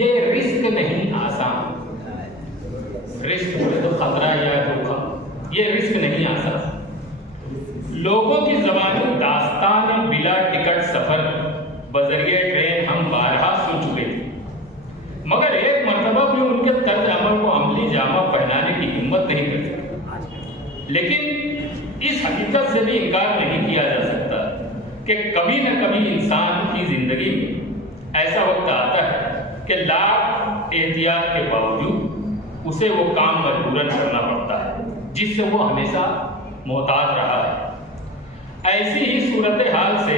ये रिस्क नहीं आसान, रिस्क बोले तो खतरा या धोखा, ये रिस्क नहीं आसान। लोगों की ज़बानी दास्तान बिला टिकट सफर बजरिए ट्रेन हम बारहा सुन चुके थे, मगर एक मर्तबा भी उनके तर्ज अमल को अमली जामा पहनाने की हिम्मत नहीं कर सके। लेकिन इस हकीकत से भी इनकार नहीं किया जा सकता कि कभी न कभी इंसान की जिंदगी में ऐसा वक्त आता है कि लाख एहतियात के बावजूद उसे वो काम मजबूरन करना पड़ता है जिससे वो हमेशा मोहताज रहा है। ऐसी ही सूरत हाल से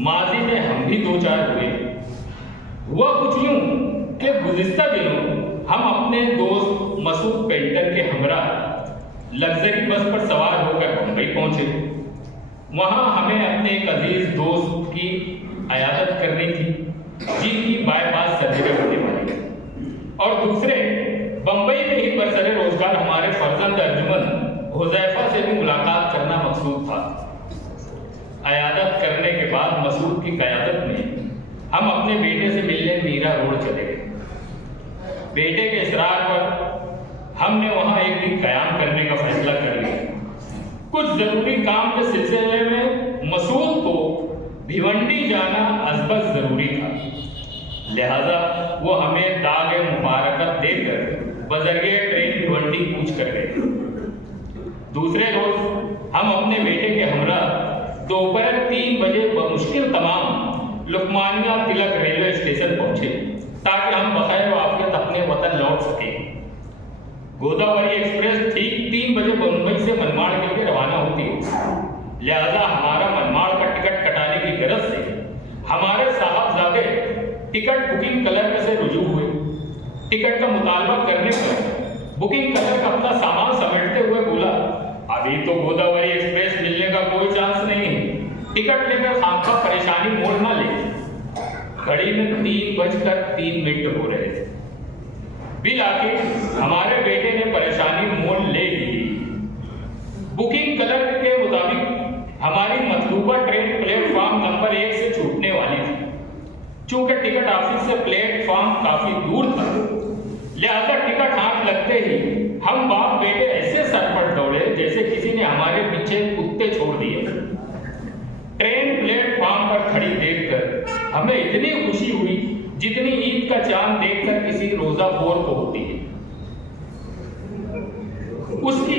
माजी में हम भी दो चार हुए। हुआ कुछ यूं कि गुज़िश्ता दिनों हम अपने दोस्त मसूद पेंटर के हमरा लग्जरी बस पर सवार होकर मुंबई पहुंचे। वहां हमें अपने एक अजीज दोस्त की अयादत करनी थी जिनकी बाईपास सर्जरी होने वाली है, और दूसरे बंबई में ही बरसरे रोजगार हमारे फर्जंद अर्जुमन हुज़ैफा से भी मुलाकात करना मकसूद था। अयादत करने के बाद मसूद की क़यादत में हम अपने बेटे से मिलने मीरा रोड चले गए। बेटे के इसरार पर हमने वहां एक दिन क़याम करने का फैसला कर लिया। कुछ ज़रूरी काम के सिलसिले में मसूद को भिवंडी जाना अज़बज़ ज़रूरी था, लिहाजा वो हमें दाग मुबारकत देकर बजरिए ट्रेन भिवंडी कूच कर गए। दूसरे रोज हम अपने बेटे के हमरा दोपहर 3 बजे बमुश्किल तमाम लुकमानिया तिलक रेलवे स्टेशन पहुंचे ताकि हम बखैर वाफियत अपने वतन लौट सकें। गोदावरी एक्सप्रेस ठीक 3 बजे मुंबई से मनमाड़ के लिए रवाना होती है, लिहाजा हमारा मनमाड़ का टिकट कटाने की गरज से हमारे साहबजादे टिकट बुकिंग क्लर्क से रुजू हुए। टिकट का मुतालबा करने पर बुकिंग क्लर्क अपना सामान समेटते हुए बोला, अभी तो गोदावरी एक्सप्रेस मिलने का कोई चांस नहीं है, टिकट लेकर खामखा परेशानी मोड़ ना ले। घड़ी में 3:03 हो रहे थे। बिल आखिर हमारे बेटे ने परेशानी मोड़ ले ली। बुकिंग क्लर्क के मुताबिक हमारी मतलूबा ट्रेन प्लेटफॉर्म नंबर 1 से छूटने वाली थी। चूंकि टिकट ऑफिस से प्लेटफॉर्म काफी दूर था, लिहाजा टिकट हाथ लगते ही हम बाप बेटे ऐसे सरपट दौड़े जैसे किसी ने हमारे पीछे कुत्ते छोड़ दिए। ट्रेन प्लेटफॉर्म पर खड़ी देखकर हमें इतनी खुशी हुई जितनी ईद का चांद देखकर किसी रोजाखोर को होती है। उसकी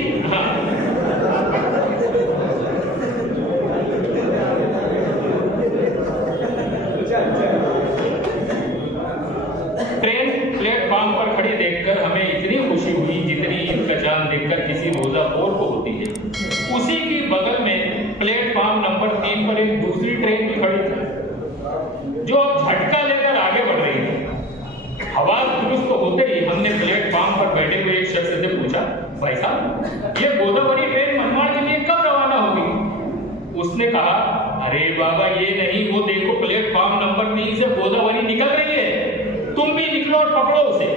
ट्रेन प्लेटफॉर्म पर खड़ी देखकर हमें इतनी खुशी हुई जितनी ईद का चांद देखकर किसी रोजाखोर को होती है। उसी की बगल में प्लेटफॉर्म नंबर 3 पर एक दूसरी ट्रेन भी खड़ी थी जो अब झटका लेकर आगे बढ़ रही थी। आवाज दुरुस्त होते ही हमने प्लेटफॉर्म पर बैठे हुए एक शख्स से पूछा, भाई साहब ये गोदावरी ट्रेन मनमाड़ के लिए कब रवाना होगी? उसने कहा, अरे बाबा ये नहीं, वो देखो प्लेटफॉर्म नंबर 3 से गोदावरी निकल रही है, तुम भी निकलो और पकड़ो उसे।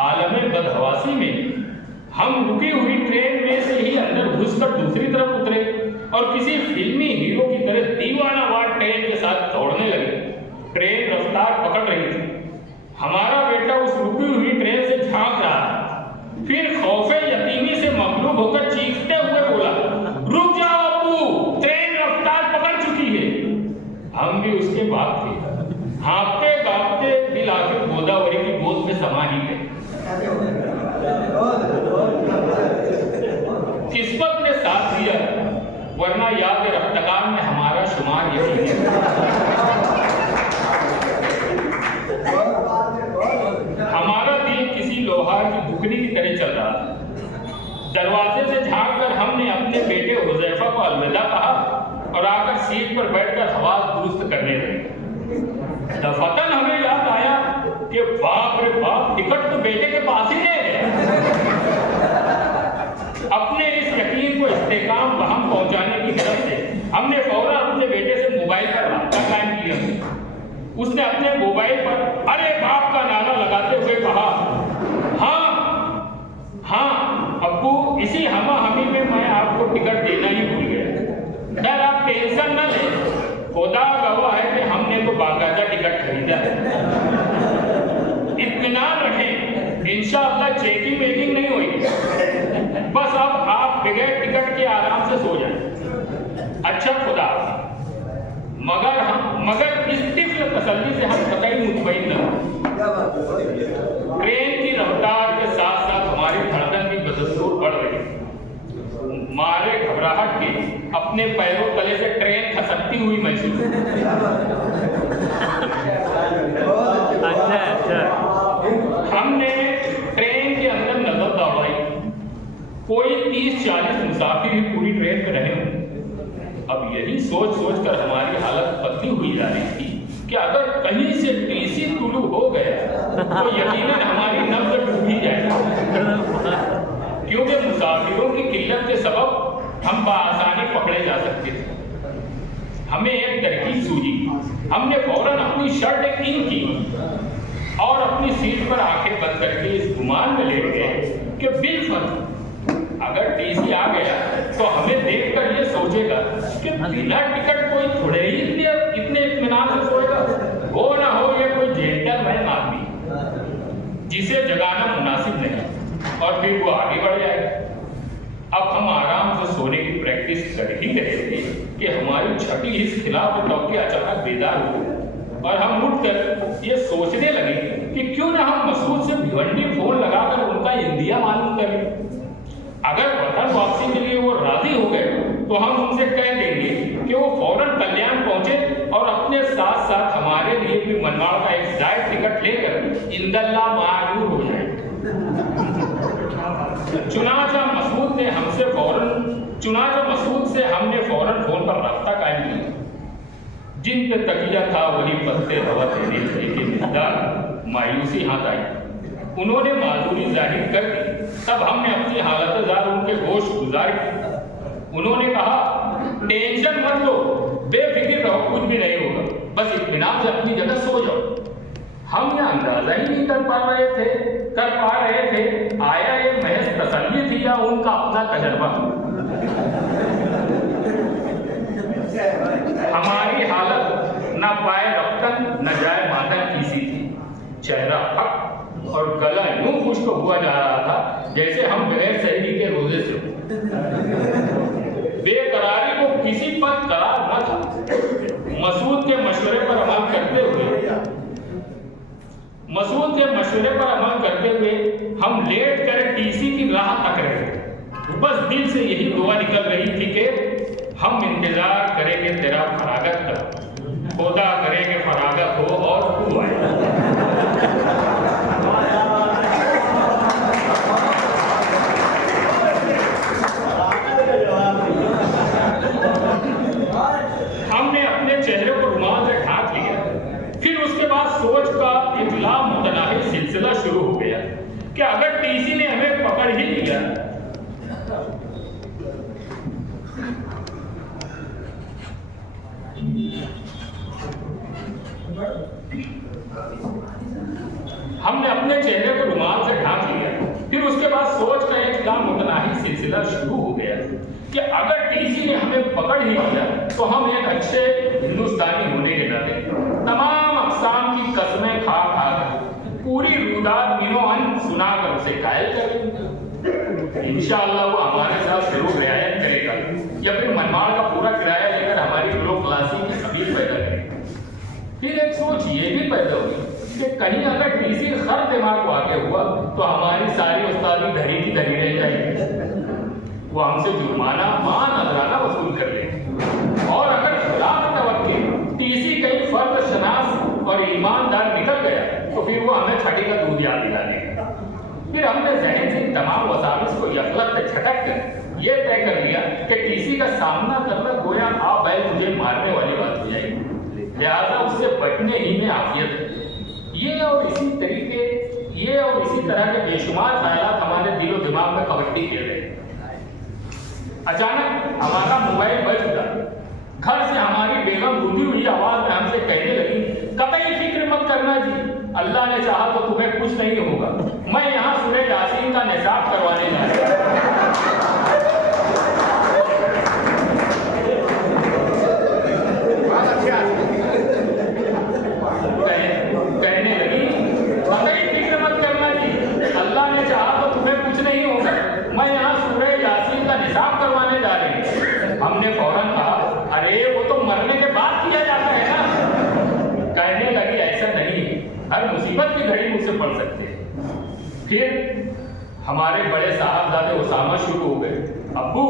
आलमे बदहवासी में हम रुकी हुई ट्रेन में से ही अंदर घुसकर दूसरी तरफ उतरे और किसी फिल्मी हीरो की तरह दीवानावार ट्रेन के साथ दौड़ने लगे। ट्रेन रफ्तार पकड़ रही थी। हमारा बेटा उस रुकी हुई ट्रेन से झांक रहा था, फिर खौफे यतीमी से मगलूब होकर चीखते हुए बोला, रुक जाओ अब्बू, ट्रेन रफ्तार पकड़ चुकी है। हम भी उसके बाद थे, हाँफते गाँफते दिल आखिर गोदावरी की गोद में समा ही गए। किस्मत ने साथ दिया, वरना याद रफ्तार में हमारा शुमार यही है। हमारा दिल किसी लोहार की धुकनी की तरह चल रहा था। दरवाजे से झांककर हमने अपने बेटे हुज़ैफा को अलविदा कहा और आकर सीट पर बैठकर हवास दुरुस्त करने लगे। दफतन हमें याद आया कि बाप रे बाप, टिकट तो बेटे के पास ही है। अपने इस यकीन को इस्तेकाम वहां पहुंचाने की गरज से हमने फौरन अपने बेटे से मोबाइल पर राब्ता कायम किया। उसने अपने मोबाइल पर अरे बाप का नारा लगाते हुए कहा, हाँ अब्बू, इसी हमी में मैं आपको टिकट देना ही भूल गया। यार आप टेंशन न लें, खुदा गवाह है कि हमने तो बाकायदा टिकट खरीदा है। तसल्ली से हम कतई मुतमईन न। ट्रेन की रफ्तार के साथ साथ हमारी धड़कन भी बदस्तूर बढ़ रही है। मारे घबराहट के अपने पैरों तले से ट्रेन खसकती हुई महसूस। अच्छा। हमने ट्रेन के अंदर नजर दौड़ाई, कोई 30-40 मुसाफिर ही पूरी ट्रेन में रहे हों। अब यही सोच कर हमारी हालत पतली हुई जा रही थी कि अगर कहीं से टीसी तुलू हो गया तो यकीनन हमारी नब्ज डूब ही जाएगी, क्योंकि मुसाफिरों की किल्लत के सबब हम बआसानी पकड़े जा सकते थे। हमें एक तरकीब सूझी। हमने फौरन अपनी शर्ट इन की और अपनी सीट पर आंखें बंद करके इस गुमान में लेट गए कि बिलफर्ज अगर टीसी आ गया तो हमें देखकर ये सोचेगा कि बिना टिकट कोई थोड़े ही इतने इत्मीनान से सोएगा। हो ना हो ये कोई जेंटलमैन आदमी जिसे जगाना मुनासिब नहीं, और फिर वो आगे बढ़ जाएगा। अब हम आराम से सोने की प्रैक्टिस कर ही रहे थे कि हमारी छठी इस खिलाफ टॉकी अचानक बेदार हो और हम उठकर ये सोचने लगे कि क्यों ना हम मसूद से भिवंडी फोन लगाकर उनका इंदिया मालूम करें। अगर वतन वापसी के लिए वो राजी हो गए तो हम उनसे कह देंगे कि वो फौरन कल्याण पहुंचे और अपने साथ साथ हमारे लिए भी मनमाड़ का एक जायज टिकट लेकर इंदल्ला मारूर हो जाए। चुनाचा मसूद से हमने फौरन फोन पर रास्ता कायम किया। जिन पे तकिया था वही पत्ते हवा देने थे कि मिलदार मायूसी हाथ आई। उन्होंने माजूरी जाहिर कर दी। तब हमने अपनी हालत जार उनके होश गुजार की। उन्होंने कहा, टेंशन मत लो, बेफिक्र रहो, कुछ भी नहीं होगा, बस इत्मीनान से अपनी जगह सो जाओ। हम यह अंदाजा ही नहीं कर पा रहे थे आया ये महज तसल्ली थी या उनका अपना तजर्बा। हमारी हालत न पाए रफ्तन न जाए मादन की सी थी। चेहरा फट और गला यूं खुश्क हुआ जा रहा था जैसे हम बगैर सहरी के रोजे से हो। बेकरारी को किसी पर करार न था। मसूद के मशवरे पर अमल करते हुए हम लेट कर टीसी की राह तक रहे। बस दिल से यही दुआ निकल रही थी कि हम इंतजार करेंगे तेरा फरागत का, खुदा करेंगे फरागत हो और तू आए। हमने अपने चेहरे को रुमाल से ढांक लिया। फिर उसके बाद सोच का एक लामुतनाही सिलसिला शुरू हो गया कि अगर टीसी ने हमें पकड़ ही लिया हमने अपने चेहरे को रुमाल से ढांक लिया। फिर उसके बाद सोच का एक लामुतनाही सिलसिला शुरू हो गया कि अगर टीसी ने हमें पकड़ ही लिया तो हम एक अच्छे हिंदुस्तानी होने के नाते तमाम अक़साम की कस्में खा कर पूरी रुदात मिनोअन सुनाकर उसे कायल करेंगे। इंशाअल्लाह वो हमारे साथ जरूर रियायत करेगा या फिर मनमाड़ का पूरा किराया लेकर हमारी लो क्लासी की सभी पैदा करेगा। फिर एक सोच ये भी पैदा हुई कि कहीं अगर टीसी खर दिमाग को आगे हुआ तो हमारी सारी उस्तादी धरी की धरी रह जाएगी। वो हमसे जुर्माना नजराना वसूल कर लेंगे। और अगर खिलाफ तवक्की टीसी कहीं फर्द शनास और ईमानदार निकल गया तो फिर वो हमें छठी का दूध याद दिला देगा। फिर हमने जहन से तमाम वसाविस को यकलत से झटक कर यह तय कर लिया कि टीसी का सामना करना गोया आप बैल मुझे मारने वाली बात हो जाएगी, लिहाजा उससे बचने ही में आफियत है। ये और इसी तरह के बेशुमार ख्यालात हमारे दिलो दिमाग में कबड्डी खेल रहे। अचानक हमारा मोबाइल बज उठा। घर से हमारी बेगम रुधी हुई आवाज में हमसे कहने लगी, कतई फिक्र मत करना जी, अल्लाह ने चाहा तो तुम्हें कुछ नहीं होगा। मैं यहाँ सूरह यासीन का निसाब करवाने जा रहा कहने लगी, कतई फिक्र मत करना जी, अल्लाह ने चाहा तो तुम्हें कुछ नहीं होगा। मैं यहाँ सूरह यासीन का निसाब करवाने जा रही हूँ। हमने फौरन कहा, अरे वो तो मरने के बाद किया जाता है ना। कहने हर मुसीबत की घड़ी मुझसे पढ़ सकते हैं। फिर हमारे बड़े साहबजादे उसामा शुरू हो गए, अब्बू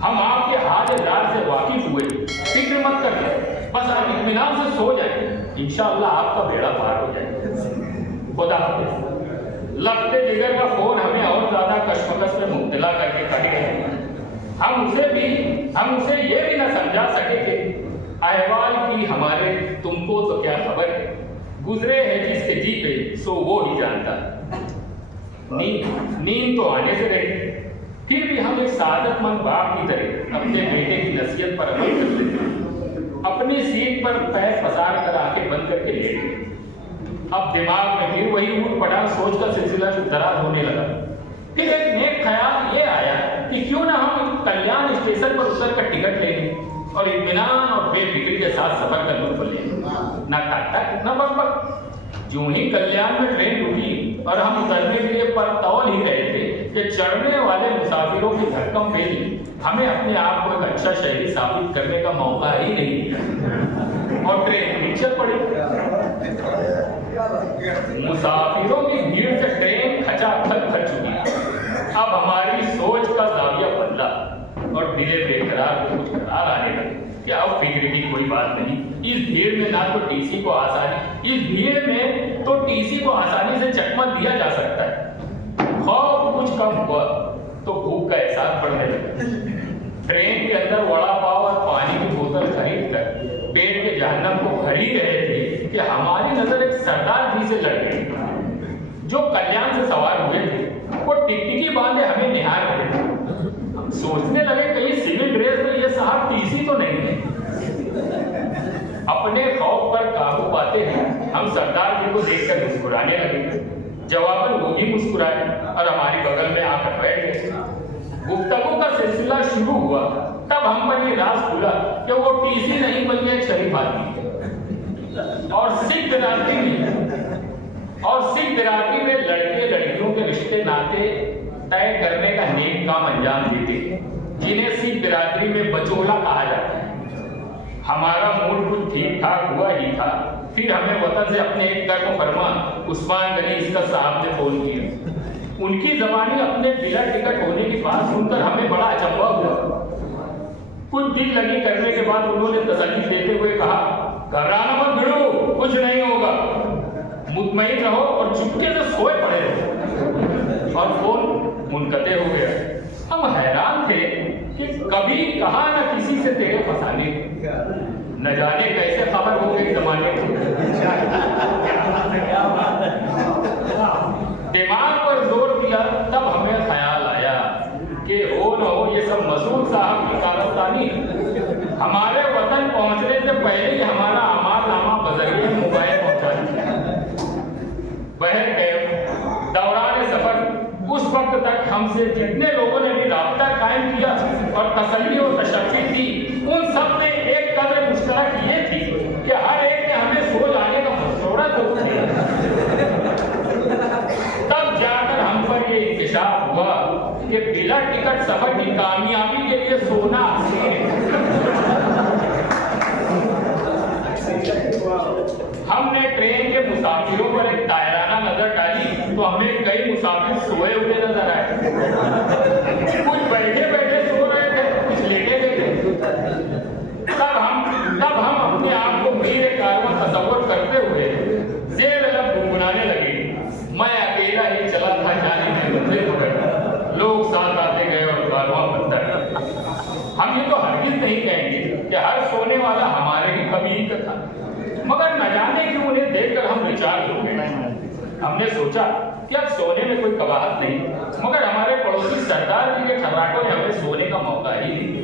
हम आपके हाल राज से वाकिफ हुए, फिक्र मत करिए, बस आप इत्मीनान से सो जाए, इंशाअल्लाह आपका बेड़ा पार हो जाएगा। खुदा हाफिज़। लगते जिगर का फोन हमें और ज्यादा कश्मकश में मुब्तला करके कट गया। हम उसे ये भी ना समझा सके कि अहवाल की हमारे तुमको तो क्या खबर है, गुजरे है जिसके जी पे सो वो ही जानता। नींद तो आने से रही, फिर भी हम एक सादतमंद बाप की तरह अपने बेटे की नसीहत पर अमल कर लेते, अपनी सीट पर पैर पसार कर आंखें बंद करके लेट गए। अब दिमाग में फिर वही ऊट पटांग सोच का सिलसिला दराज होने लगा। फिर एक नेक ख्याल ये आया कि क्यों ना हम कल्याण स्टेशन पर उतर कर टिकट ले लें और इत्मीनान और बेफिक्री के साथ सफर का लुत्फ लें। ना टक ना बक। जो ही कल्याण में ट्रेन रुकी और हम उतरने के लिए पर तौल ही रहे थे कि चढ़ने वाले मुसाफिरों की धक्कम पेली हमें अपने आप को एक अच्छा शहरी साबित करने का मौका ही नहीं दिया और ट्रेन पीछे पड़ी। मुसाफिरों की भीड़ से ट्रेन खचाखच भर चुकी। अब हमारी सोच का जाविया बदला और दिले बेकरार को कुछ करार आने लगे कि अब फिक्र की कोई बात नहीं। इस भीड़ में ना तो टीसी को आसानी से चकमा दिया जा सकता है। खौफ कुछ कम हुआ तो भूख का एहसास बढ़ने लगा। ट्रेन के अंदर वड़ा पाव और पानी की बोतल खरीद कर पेट के जहन्नम को खड़ी रहे थे कि हमारी नजर एक सरदार जी से लड़ गई जो कल्याण से सवार हुए थे। वो टिकटिकी बांधे हमें निहार रहे थे। हम सोचने लगे कहीं सिविल ड्रेस में ये साहब टीसी तो नहीं है। अपने खौफ पर काबू पाते हैं हम सरदार जी को देखकर मुस्कुराने लगे। जवाबन वो भी मुस्कुराए और हमारी बगल में आकर बैठ गए। गुफ्तगू का सिलसिला शुरू हुआ तब हम पर ये राज खुला कि वो टीसी नहीं बल्कि एक शरीफ आदमी और सिख बिरादरी में लड़के लड़कियों के रिश्ते नाते तय करने का नेक काम अंजाम देते जिन्हें सिख बिरादरी में बचोला कहा जाता है। हमारा मूड कुछ ठीक ठाक हुआ ही था, फिर हमें वतन से अपने एक कर्म फरमा उस्मान गनी इसका साहब ने फोन किया। उनकी जबानी अपने बिना टिकट होने की बात सुनकर हमें बड़ा अचंभा हुआ। कुछ दिल लगी करने के बाद उन्होंने तसल्ली देते हुए कहा, घबराना मत भिड़ो, कुछ नहीं होगा, मुतमईन रहो और चुपके से सोए पड़े रहो। और फोन मुनक़ते हो गया। हम हैरान थे कि कभी कहा न किसी से तेरे फसाने, न जाने कैसे खबर हो गई जमाने को। दिमाग पर जोर दिया तब हमें ख्याल आया कि हो न हो ये सब मसूद साहब की कारस्तानी। हमारे वतन पहुंचने से पहले ही हमारा अमालनामा बजरिए मोबाइल पहुंचा दिया। बहर गए दौरान सफर उस वक्त तक हमसे जितने लोगों ने भी राब्ता कायम किया और तसल्ली और तशफ़ी दी, उन सब ने एक कदर मुश्तरक ये थी कि हर एक ने हमें सो जाने का मशवरा तो दिया। तब जाकर हम पर ये इंकशाफ हुआ कि बिना टिकट सफर की कामयाबी के लिए सोना हमने ट्रेन के मुसाफिरों पर एक दायराना नजर डाली तो हमें कई मुसाफिर सोए हुए नजर आए। कुछ बैठे बैठे सो रहे थे, कुछ लेटे लेटे। तब हम अपने आप को मेरे कारवां तसव्वुर करते हुए जेर लब गुनगुनाने लगे। मैं अकेला ही चला था जाने में बंदे पकड़, लोग साथ आते गए और कारवां बनता गया। हम ये तो हरगिज नहीं कहेंगे कि हर सोने वाला हमारे ही कबील का था, मगर न जाने क्यों उन्हें देखकर हम रिचार्ज हो गए। हमने सोचा कि अब सोने में कोई कबाहत नहीं, मगर हमारे पड़ोसी सरदार जी के खर्राटों ने हमें सोने का मौका ही नहीं।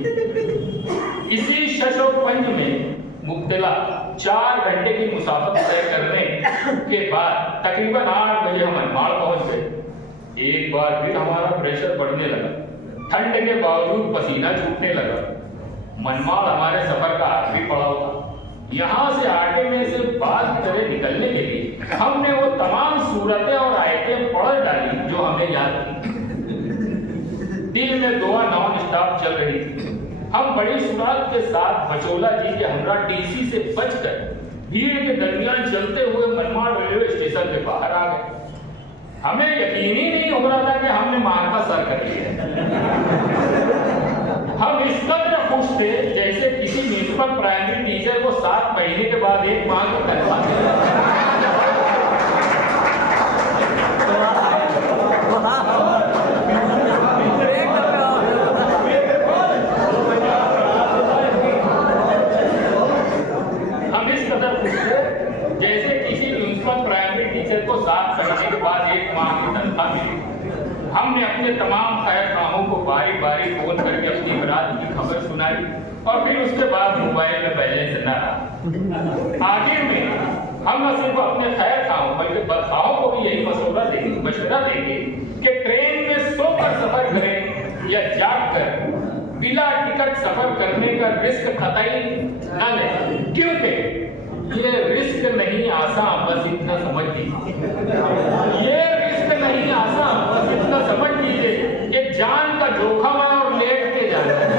इसी शशोपंज में मुब्तला 4 घंटे की मुसाफत तय करने के बाद तकरीबन 8 बजे हम मनमाड़ पहुंच गए। एक बार फिर हमारा प्रेशर बढ़ने लगा, ठंड के बावजूद पसीना छूटने लगा। मनमाड़ हमारे सफर का आखिरी पड़ाव था। यहाँ से आगे में से बाल की तरह निकलने के लिए हमने वो तमाम सूरतें और आयतें पढ़ डाली जो हमें याद थी। दिल में दुआ नॉन स्टॉप चल रही थी। हम बड़ी सुराग के साथ बचोला जी के हमरा टीसी से बचकर भीड़ के दरमियान चलते हुए मनमाड़ रेलवे के बाहर आ गए। हमें यकीन ही नहीं हो रहा था कि हमने मार का सर कर लिया। हम इस कदर खुश थे जैसे किसी म्यूनिसिपल प्राइमरी टीचर को 7 महीने के बाद 1 माह की तनख्वाह मिली। जैसे किसी म्यूनिसिपल प्राइमरी टीचर को 7 महीने के बाद 1 माह की तनख्वाह मिली। हमने अपने तमाम खैर खामों को बारी बारी फोन करके अपनी बरात की खबर सुनाई और फिर उसके बाद मोबाइल में बैलेंस न रहा। आखिर में हम न सिर्फ अपने खैर खामों बल्कि बदखाओं को भी यही मशवरा देंगे कि ट्रेन में सोकर सफर करें या जाग कर बिना टिकट सफर करने का रिस्क कतई न लें, क्योंकि ये रिस्क नहीं आसान, बस इतना समझ लीजिए। ये रिस्क नहीं आसान, बस इतना समझ लीजिए कि जान का जोखिम है और लेट के जाना है।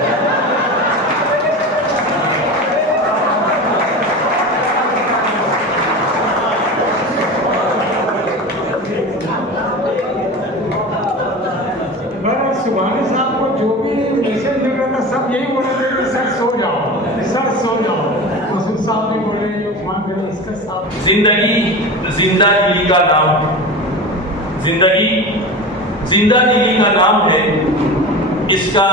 सुभानी साहब को जो भी मैसेज मिल रहा था सब यही बोल रहे थे कि सर सो जाओ, सर सो जाओ। मसूद साहब भी बोल रहे हैं, इसका साहब। जिंदगी जिंदा दिली का नाम है, जिंदगी जिंदा दिली का नाम है। इसका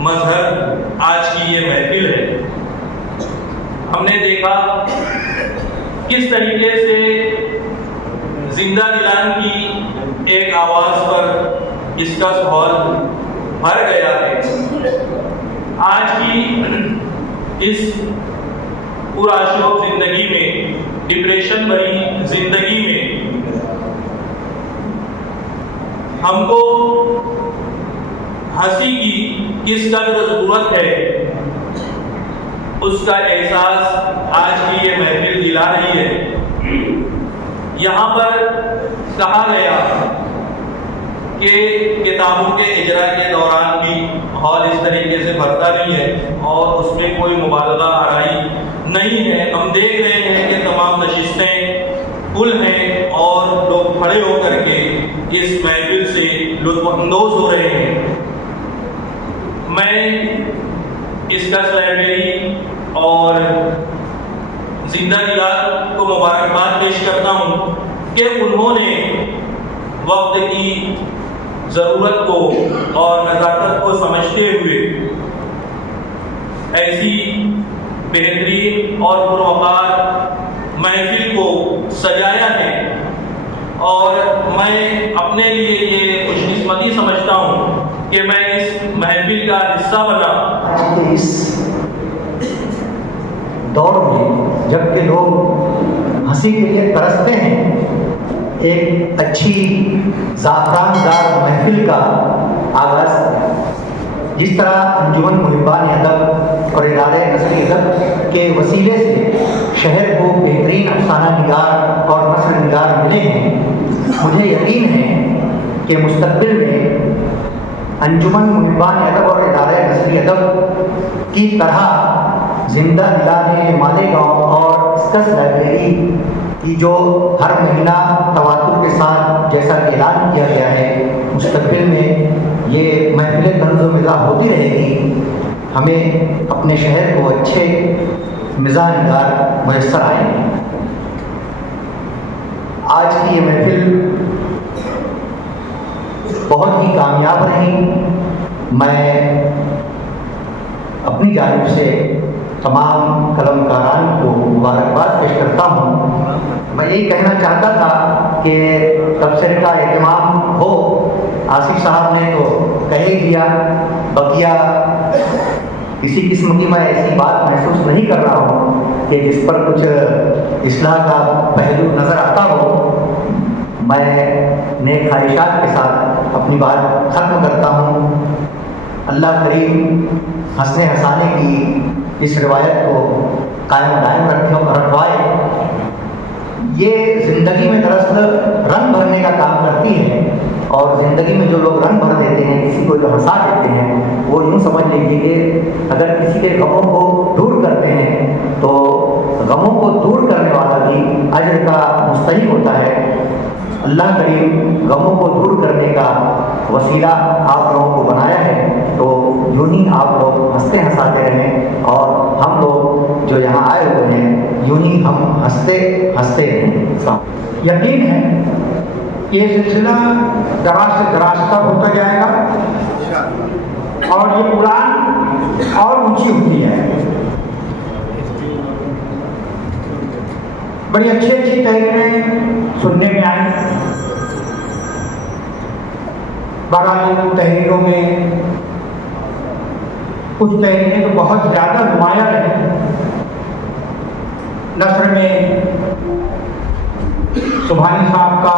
मजहर आज की ये महफिल है। हमने देखा किस तरीके से जिंदा दिलान की एक आवाज पर इसका हॉल भर गया है। आज की इस पुराशोक जिंदगी में, डिप्रेशन भरी जिंदगी में हमको हंसी की किस कदर जरूरत है, उसका एहसास आज की ये महफिल दिला रही है। यहाँ पर कहा गया कि किताबों के इजरा के दौरान भी हॉल इस तरीके से भरता नहीं है और उसमें कोई मुबालगा आराई नहीं है। हम देख रहे हैं कि तमाम नशिस्तें फुल हैं और लोग खड़े होकर के इस महफिल से लुत्फअंदोज हो रहे हैं। मैं इसका लाइब्रेरी और जिंदा दिलान को मुबारकबाद पेश करता हूँ कि उन्होंने वक्त की ज़रूरत को और नज़ाकत को समझते हुए ऐसी बेहतरीन और पुरवकार महफिल को सजाया है। और मैं अपने लिए ये खुशकिस्मती समझता हूँ कि मैं इस महफिल का हिस्सा बना। इस दौर में जबकि लोग हंसी के लिए तरसते हैं, एक अच्छी ज़ाफ़रानदार महफिल का आगाज़ जिस तरह अंजुमन मुहिबान अदब और इदारे नस्ल अदब के वसीले से शहर को बेहतरीन अफसाना निगार और नस्ल निगार मिले हैं, मुझे यकीन है कि मुस्तक़बिल में अंजुमन मुहिबान अदब और इदारे नस्ल अदब की तरह जिंदा दिलाने मालेगांव और स्कस लाइब्रेरी की जो हर महीना तवातुर के साथ जैसा कि ऐलान किया गया है, मुस्तक़बिल में ये महफिल तंज़ो मिज़ा होती रहेगी। हमें अपने शहर को अच्छे मिज़ा निगार मुयस्सर आएंगे। आज की ये महफिल बहुत ही कामयाब रही। मैं अपनी जानिब से तमाम कलमकारान को मुबारकबाद पेश करता हूँ। मैं यही कहना चाहता था कि तबसरे का एहतमाम हो, आसिफ साहब ने तो कह ही दिया, बकिया किसी किस्म की मैं ऐसी बात महसूस नहीं कर रहा हूँ कि जिस पर कुछ इस्लाह का पहलू नज़र आता हो। मैं नेक ख्वाहिशात के साथ अपनी बात ख़त्म करता हूँ। अल्लाह करीम हंसने हंसाने की इस रिवायत को कायम दायम रखवाए। ये ज़िंदगी में दरअसल रंग भरने का काम करती है और ज़िंदगी में जो लोग रंग भर देते हैं, किसी को जो हंसा देते हैं, वो यूँ समझ लीजिए कि अगर किसी के गमों को दूर करते हैं तो गमों को दूर करने वाला भी अजर का अल्लाह करीम गमों को दूर करने का वसीला आप लोगों को बनाया है, तो यूं ही आप लोग हंसते हंसाते रहें और हम लोग जो यहाँ आए हुए हैं यूं ही हम हंसते हंसते रहें। यकीन है ये सिलसिला दराज से दराज तक होता जाएगा और ये उड़ान और ऊंची होती है। बड़ी अच्छी अच्छी तहरीरें सुनने में आई। बहरहाल तहरीरों में कुछ तहरीरें तो बहुत ज़्यादा नुमाया है। नस्र में सुभानी साहब का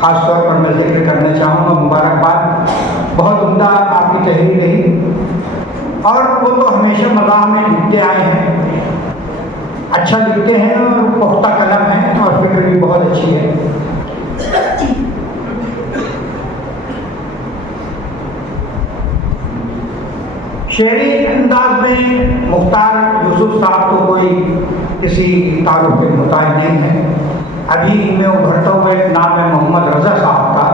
ख़ास तौर पर मैं जिक्र करना चाहूँगा, मुबारकबाद। बहुत उम्दा आपकी तहरीर रही और वो तो हमेशा मज़ाह में लिखते आए हैं, अच्छा लिखते हैं और पुख्ता कलम है और फिक्र भी बहुत अच्छी है। शेरी अंदाज में मुख्तार यूसुफ साहब तो कोई किसी तारुफ के मुताबिक नहीं है। अभी इनमें उभरता हुआ एक नाम है मोहम्मद रज़ा साहब का।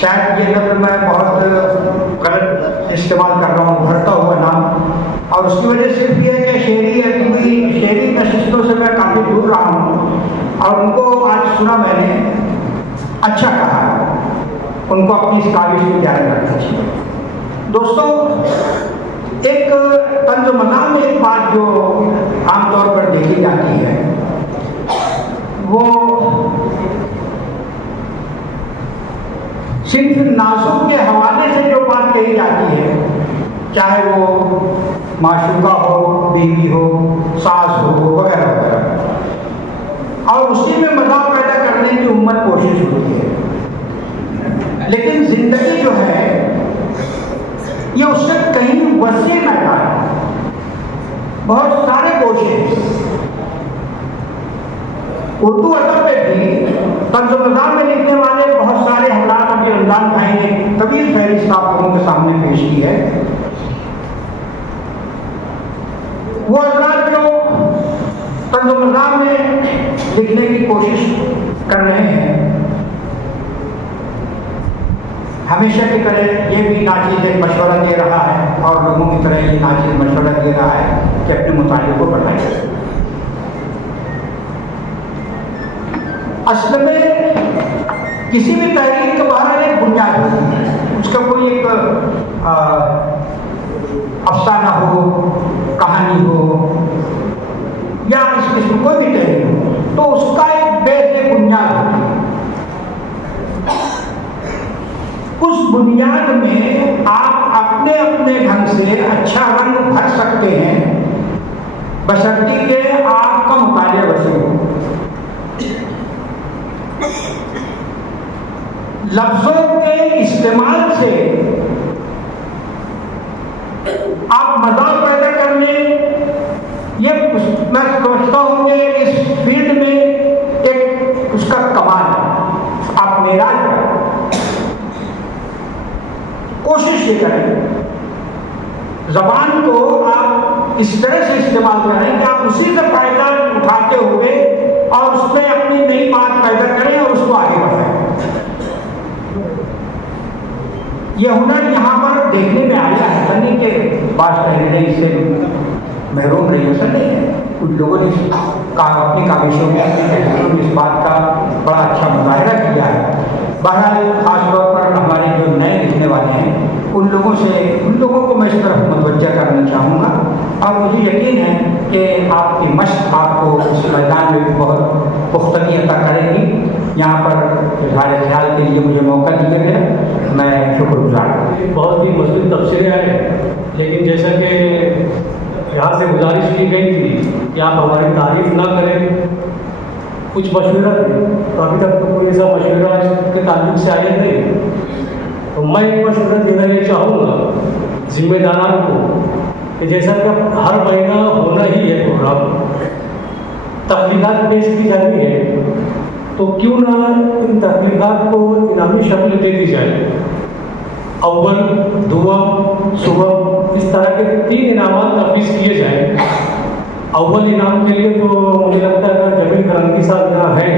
शायद ये लफ्ज़ मैं बहुत गलत इस्तेमाल कर रहा हूँ, उभरता हुआ नाम, और उसकी वजह सिर्फ ये है कि शेरी नशिस्तों से मैं काफ़ी दूर रहा हूँ और उनको आज सुना मैंने, अच्छा कहा, उनको अपनी इस काविश को जारी रखना चाहिए। दोस्तों, एक तंज़ मज़ाह में एक बात जो आमतौर पर देखी जाती है वो सिर्फ नाजुक के हवाले से जो बात कही जाती है, चाहे वो माशूका हो, बीवी हो, सास हो, वगैरह वगैरह, और उसी में मज़ाक पैदा करने की उम्मत कोशिश होती है। लेकिन जिंदगी जो है ये उससे कहीं वसी मैदान है, बहुत सारे गोशे हैं। उर्दू अदब में भी तर्जुमान में लिखने वाले बहुत सारे हजरात के रमजान भाई ने तवील फहरिस्त आप लोगों के सामने पेश की है। वो हजरात जो तर्जुमान में लिखने की कोशिश कर रहे हैं, हमेशा की तरह ये भी नाचीज़ एक मशवरा दे रहा है और लोगों की तरह ये नाचीज़ मशवरा दे रहा है कि अपने मुतालिब को बढ़ाएं। असल में किसी भी तहरीर के बाहर एक बुनियाद होती है, उसका कोई एक अफसाना हो, कहानी हो या इस किस्म कोई भी तहरीर हो, तो उसका एक बेस, एक बुनियाद होती है। उस बुनियाद में आप अपने अपने ढंग से अच्छा रंग भर सकते हैं, बशर्ते के आपका मुतालिया वसी हो। लफ्जों के इस्तेमाल से आप मजाक पैदा करने, ये मैं समझता हूँ कि इस फील्ड में एक उसका कमाल है। आप मेराज पर कोशिश ये करें, जबान को आप इस तरह से इस्तेमाल करें कि आप उसी से फायदा उठाते हुए और उसमें अपनी नई बात पैदा करें और उसको आगे बढ़ाएं। यह हुनर यहाँ पर देखने में आया है, तनी के बात कहने इससे महरूम नहीं हो सकते हैं। कुछ लोगों ने अपनी काविशों में इस बात का बड़ा अच्छा मुजाहिरा किया है। बहरहाल खासतौर पर हमारे जो नए लिखने वाले हैं उन लोगों को मैं इस तरफ मुतवज्जा करना चाहूँगा और मुझे यकीन है कि आपकी मश्क आपको इस मैदान में भी बहुत पुख्तगी अता करेगी। यहाँ पर इज़हार ख्याल के लिए मुझे मौका दिया गया, मैं शुक्रगुजार हूँ। बहुत ही मज़बूत तबसरे आए, लेकिन जैसा कि यहाँ से गुजारिश की गई थी कि आप हमारी तारीफ ना करें, कुछ मशवरा थे, तो अभी तक तो कोई ऐसा मशवरा इसके ताल्लुक से आया नहीं। तो मैं एक मशवरा देना ये चाहूँगा जिम्मेदारान को कि जैसा कि हर महीना होना ही है प्रोग्राम, तख्लीक़ात पेश की जानी है, तो क्यों ना इन तख्लीक़ात को इनामी शक्ल दे दी जाए। अव्वल, दुआ, सुबह, इस तरह के 3 इनामात तफवीज़ किए जाए। अव्वल इनाम के लिए तो मुझे लगता है कि जमील करंगी साहब यहाँ हैं,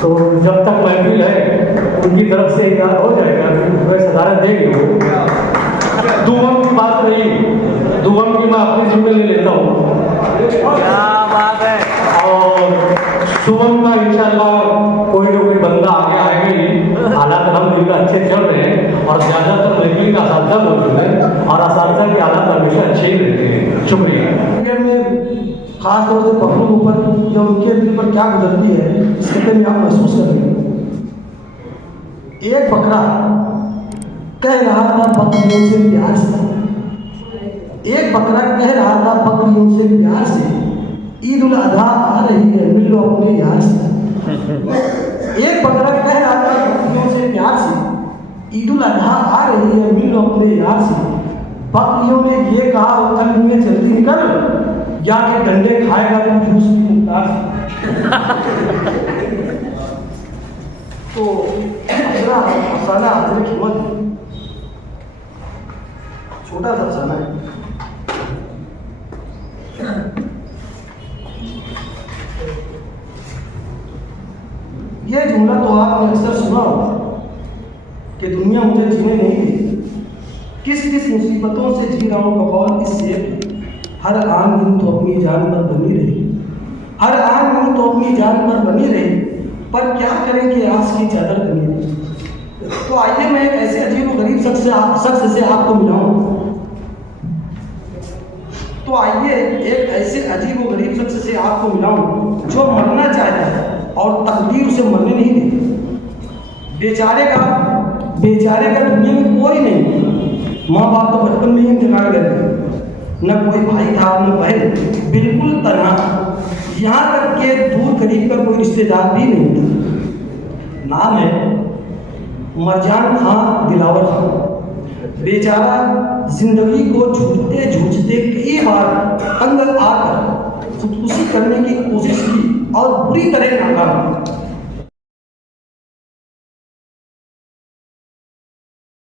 तो जब तक महफिल है उनकी तरफ से इकरार हो जाएगा, वह सदारत देंगे वो। दुवम की बात रही, दुवम की मैं अपनी जिम्मे ले लेता हूँ। क्या बात है। और सुवम का इंशाल्लाह कोई ना कोई बंदा आगे आएगा ही। हालात अलहमदुलिल्लाह अच्छे चल रहे हैं और ज़्यादातर महफिल का असातिज़ा मौजूद है और असातिज़ा के हालात हमेशा अच्छे ही रहते हैं। शुक्रिया। क्रिकेट में खास तौर से बकरों के ऊपर या उनके दिल पर क्या गुजरती है इस खत्े में आप महसूस करेंगे। एक बकरा कह रहा था बकरियों से प्यार से, एक बकरा कह रहा था बकरियों से प्यार से, ईद उल अधा आ रही है मिल लो अपने यार से। एक बकरा कह रहा था बकरियों से प्यार से, ईद उल अधा आ रही है मिल लो अपने यार से। बकरियों ने ये कहा उथल में जल्दी निकल या के डंडे खाएगा तो जूस की मुख्तार तो अफसाना हाजिर कीमत छोटा सा अफसाना है। ये जुमला तो आपने अक्सर सुना होगा कि दुनिया मुझे जीने नहीं दी, किस किस मुसीबतों से जी रहा हूँ बकौल इससे। हर आन यूं तो अपनी जान पर बनी रही, हर आन यूं तो अपनी जान पर बनी रही, पर क्या करें कि आस की चादर बनी रही। तो आइए मैं एक ऐसे अजीब व गरीब शख्स से आपको मिलाऊं। तो आइए एक ऐसे अजीब व गरीब शख्स से आपको मिलाऊं जो मरना चाहता है और तकदीर उसे मरने नहीं देती। बेचारे का दुनिया में कोई नहीं, माँ बाप तो बचपन में ही इंतकाल कर गए, न कोई भाई था न बहन, बिल्कुल तन्हा, यहाँ तक के दूर करीब का कोई रिश्तेदार भी नहीं था। नाम है मरजान खां दिलावर खां। बेचारा जिंदगी को झूझते कई बार तंग आकर खुदकुशी करने की कोशिश की और बुरी तरह नाकाम।